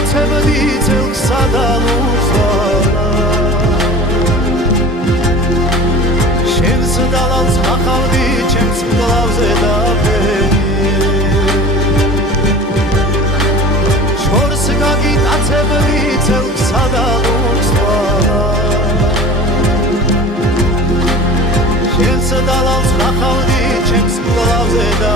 გიტაცებდი წელსა და ლუხსვარა შენს დალანს მახავდი ჩემს მკლავზე და შორს გაგიტაცებდი წელსა და ლუხსვარა შენს დალანს მახავდი ჩემს მკლავზე და